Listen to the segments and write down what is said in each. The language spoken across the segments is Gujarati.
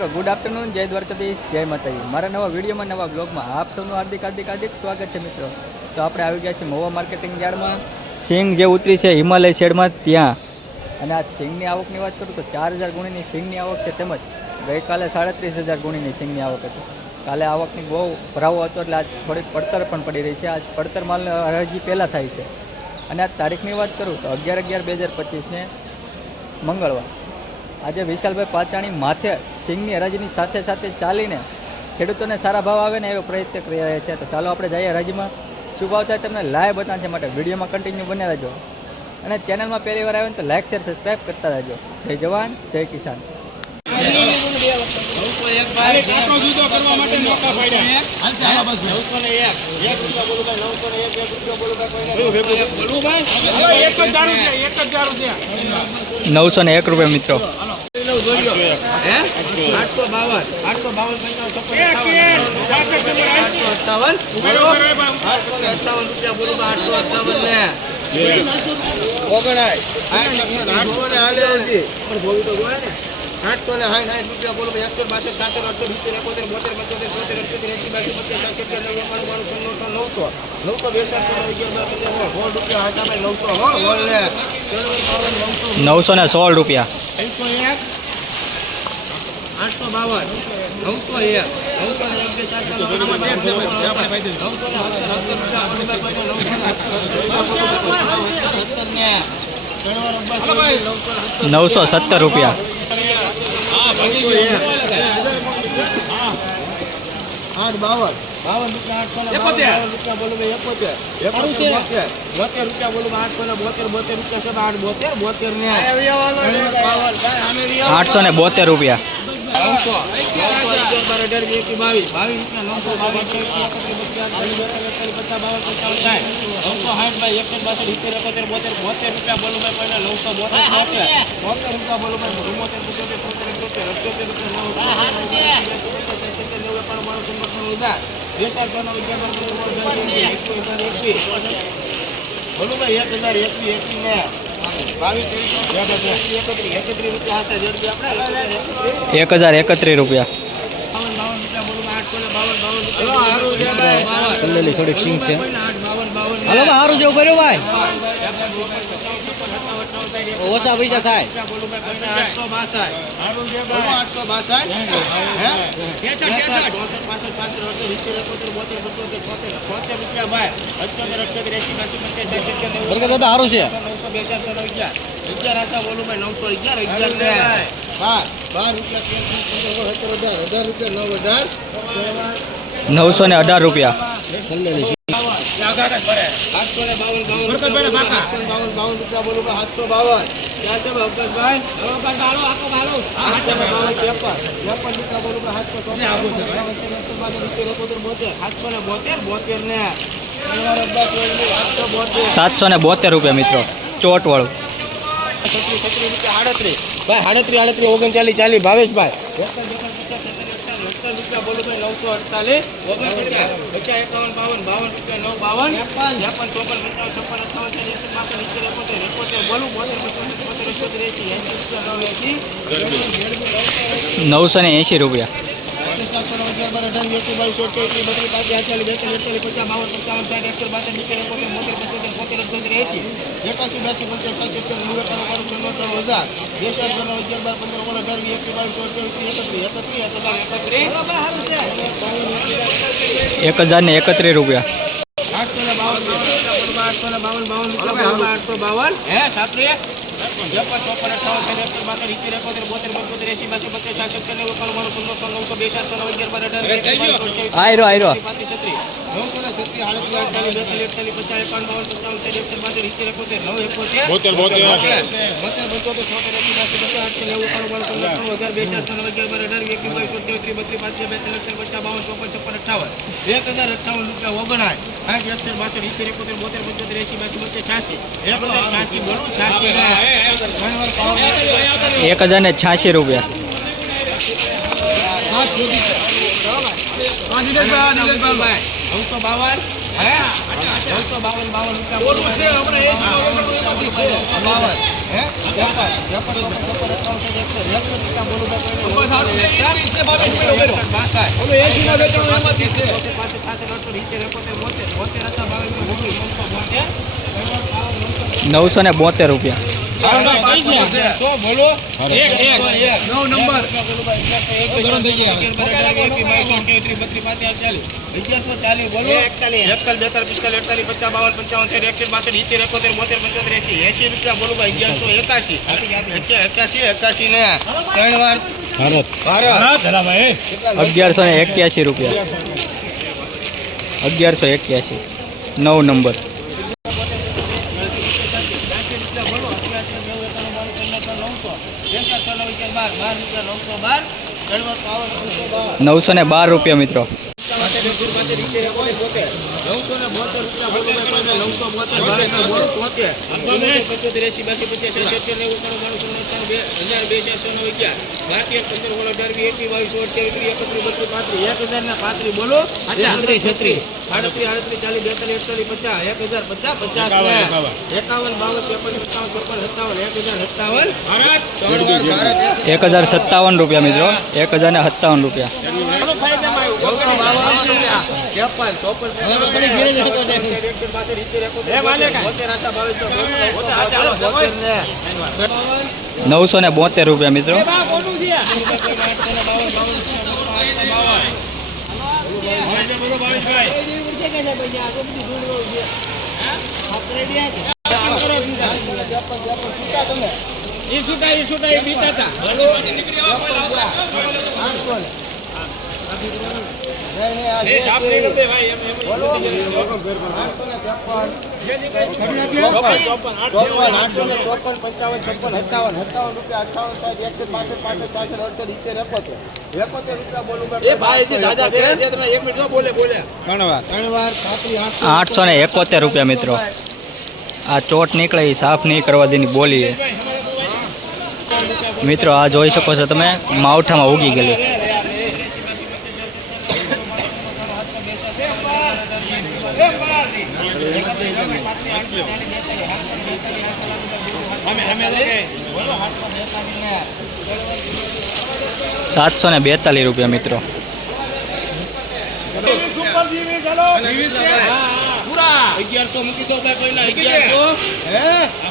મિત્રો ગુડ આફ્ટરનૂન, જય દ્વારકાધીશ, જય માતાજી। મારા નવા વિડીયોમાં, નવા બ્લોગમાં આપ સૌનું હાર્દિક હાર્દિક હાર્દિક સ્વાગત છે મિત્રો। તો આપણે આવી ગયા છીએ મહુવા માર્કેટિંગ યાર્ડમાં। સિંગ જે ઉતરી છે હિમાલય શેડમાં ત્યાં, અને આ સિંગની આવકની વાત કરું તો 4000 ગુણીની સિંગની આવક છે, તેમજ ગઈકાલે 33000 ગુણીની સિંગની આવક હતી। કાલે આવકની બહુ ભરાવો હતો એટલે આજ થોડીક પડતર પણ પડી રહી છે। આજ પડતર માલ હરાજી પહેલાં થાય છે। અને આ તારીખની વાત કરું તો 11/11/2025 મંગળવાર આજે વિશાલભાઈ પાચાણી માથે સિંગની હરાજીની સાથે સાથે ચાલીને ખેડૂતોને સારા ભાવ આવે ને એવો પ્રયત્ન કરી રહ્યા છે। તો ચાલો આપણે જઈએ હરાજીમાં, શું ભાવ થાય તમને લાઈવ બતાવવા માટે વિડીયોમાં કન્ટિન્યુ બને રહેજો, અને ચેનલમાં પહેલી વાર આવે ને તો લાઈક શેર સબસ્ક્રાઈબ કરતા રહેજો। જય જવાન, જય કિસાન। ₹901 મિત્રો। 860 બોલો 162 66 78 ₹916। ₹917। 872 ₹1031। થોડીક સિંગ છે, હાલો સારું જેવું કર્યું ભાઈ, ઓછા પૈસા થાય। 862 દાદા સારું છે। 918 ₹772 મિત્રો, ચોટ વાળું। 37 ભાઈ 38 39 ભાવેશભાઈ બોલો ભાઈ 948 ₹980। ₹1031। ₹1086। હે 53 બોલું ભાઈ 1181 ને 3 વાર ભારત 1181 રૂપિયા 1181 9 નંબર 912 રૂપિયા મિત્રો 1057 રૂપિયા મિત્રો 1057 રૂપિયા 972 રૂપિયા મિત્રો 871 રૂપિયા મિત્રો આ ચોટ નીકળે એ સાફ નહીં કરવા દેની બોલી મિત્રો આ જોઈ શકો છો તમે માવઠામાં ઉગી ગયેલી ₹742 રૂપિયા મિત્રો 1100 મૂકી દો કોઈના 1100 બોલો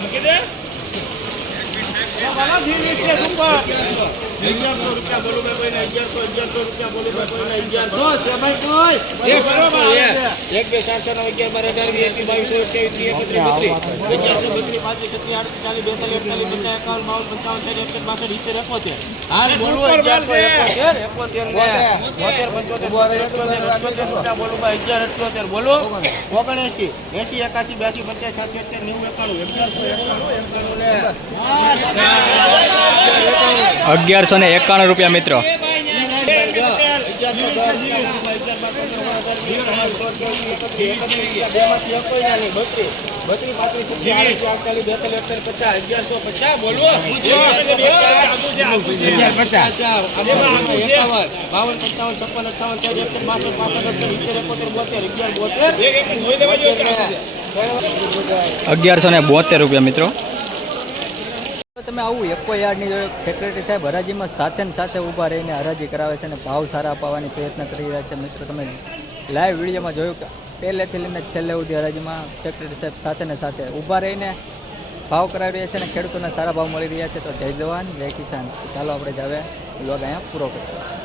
79 80 81 82 85 1191 રૂપિયા મિત્રો 1172 રૂપિયા મિત્રો તમે આવું એકો યાર્ડની સેક્રેટરી સાહેબ હરાજીમાં સાથે ને સાથે ઊભા રહીને હરાજી કરાવે છે અને ભાવ સારા અપાવવાની પ્રયત્ન કરી રહ્યા છે મિત્રો તમે લાઈવ વિડીયોમાં જોયું કે પહેલેથી લઈને છેલ્લે સુધી હરાજીમાં સેક્રેટરી સાહેબ સાથે ને સાથે ઊભા રહીને ભાવ કરાવી રહ્યા છે અને ખેડૂતોને સારા ભાવ મળી રહ્યા છે તો જય જવાન જય કિસાન ચાલો આપણે જ હવે વ્લોગ અહીંયા પૂરો કરીશું.